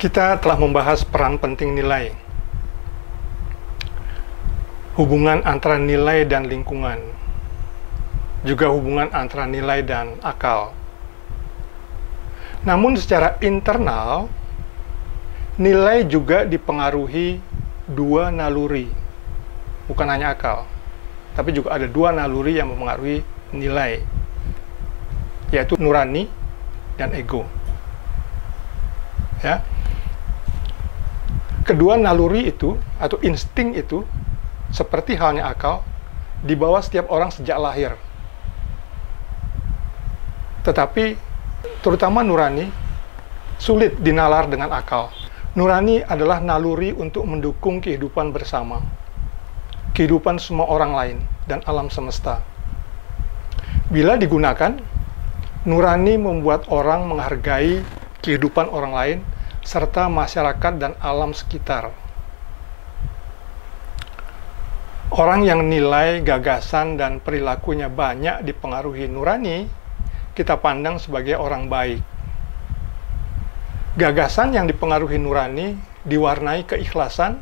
Kita telah membahas peran penting nilai, hubungan antara nilai dan lingkungan, juga hubungan antara nilai dan akal. Namun secara internal, nilai juga dipengaruhi dua naluri, bukan hanya akal, tapi juga ada dua naluri yang mempengaruhi nilai, yaitu nurani dan ego. Ya. Kedua naluri itu atau insting itu seperti halnya akal dibawa setiap orang sejak lahir. Tetapi terutama nurani sulit dinalar dengan akal. Nurani adalah naluri untuk mendukung kehidupan bersama, kehidupan semua orang lain dan alam semesta. Bila digunakan, nurani membuat orang menghargai kehidupan orang lain serta masyarakat dan alam sekitar. Orang yang nilai, gagasan, dan perilakunya banyak dipengaruhi nurani, kita pandang sebagai orang baik. Gagasan yang dipengaruhi nurani diwarnai keikhlasan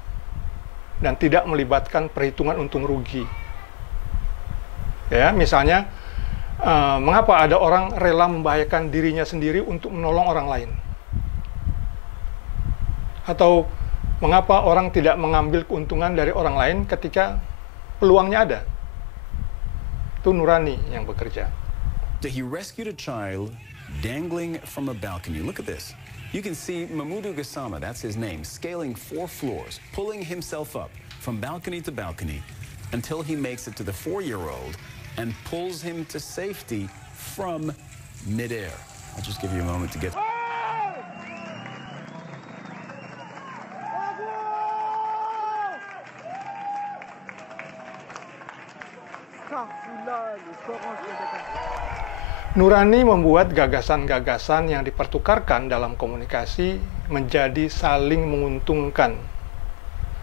dan tidak melibatkan perhitungan untung rugi. Ya, misalnya, mengapa ada orang rela membahayakan dirinya sendiri untuk menolong orang lain? Atau mengapa orang tidak mengambil keuntungan dari orang lain ketika peluangnya ada? Itu nurani yang bekerja. He rescued a child dangling from a balcony. Look at this. You can see Mamoudou Gassama, that's his name, scaling 4 floors, pulling himself up from balcony to balcony until he makes it to the 4-year-old and pulls him to safety from midair. I'll just give you a moment to get... Nurani membuat gagasan-gagasan yang dipertukarkan dalam komunikasi menjadi saling menguntungkan,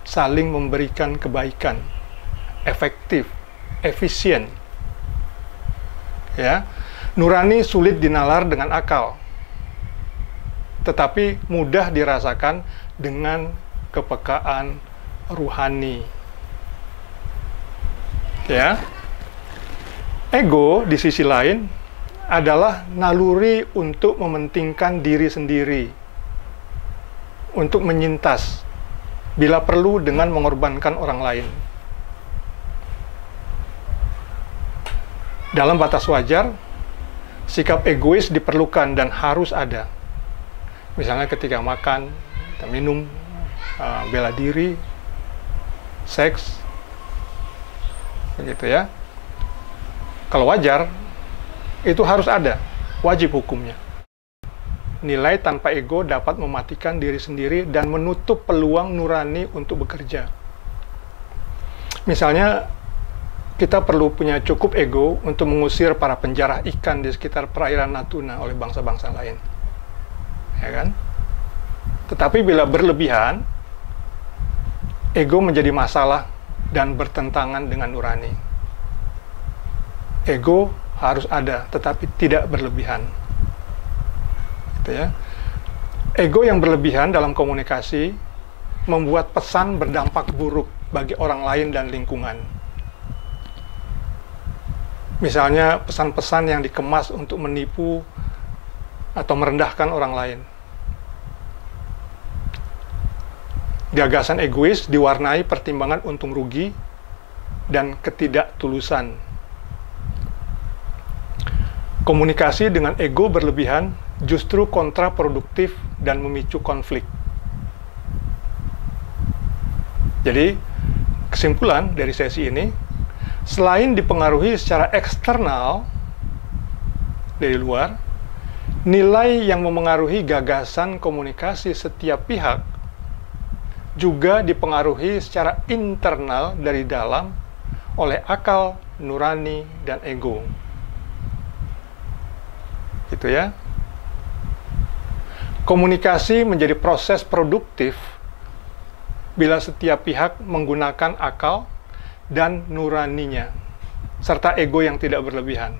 saling memberikan kebaikan, efektif, efisien. Ya, nurani sulit dinalar dengan akal, tetapi mudah dirasakan dengan kepekaan ruhani. Ya, ego di sisi lain adalah naluri untuk mementingkan diri sendiri, untuk menyintas, bila perlu dengan mengorbankan orang lain. Dalam batas wajar, sikap egois diperlukan dan harus ada. Misalnya ketika makan, kita minum, bela diri, seks, begitu ya. Kalau wajar, itu harus ada, wajib hukumnya. Nilai tanpa ego dapat mematikan diri sendiri dan menutup peluang nurani untuk bekerja. Misalnya, kita perlu punya cukup ego untuk mengusir para penjara ikan di sekitar perairan Natuna oleh bangsa-bangsa lain. Ya kan? Tetapi bila berlebihan, ego menjadi masalah dan bertentangan dengan nurani. Ego harus ada, tetapi tidak berlebihan. Gitu ya. Ego yang berlebihan dalam komunikasi membuat pesan berdampak buruk bagi orang lain dan lingkungan. Misalnya pesan-pesan yang dikemas untuk menipu atau merendahkan orang lain. Gagasan egois diwarnai pertimbangan untung rugi dan ketidaktulusan. Komunikasi dengan ego berlebihan justru kontraproduktif dan memicu konflik. Jadi, kesimpulan dari sesi ini, selain dipengaruhi secara eksternal dari luar, nilai yang memengaruhi gagasan komunikasi setiap pihak juga dipengaruhi secara internal dari dalam oleh akal, nurani, dan ego. Gitu ya. Komunikasi menjadi proses produktif bila setiap pihak menggunakan akal dan nuraninya serta ego yang tidak berlebihan.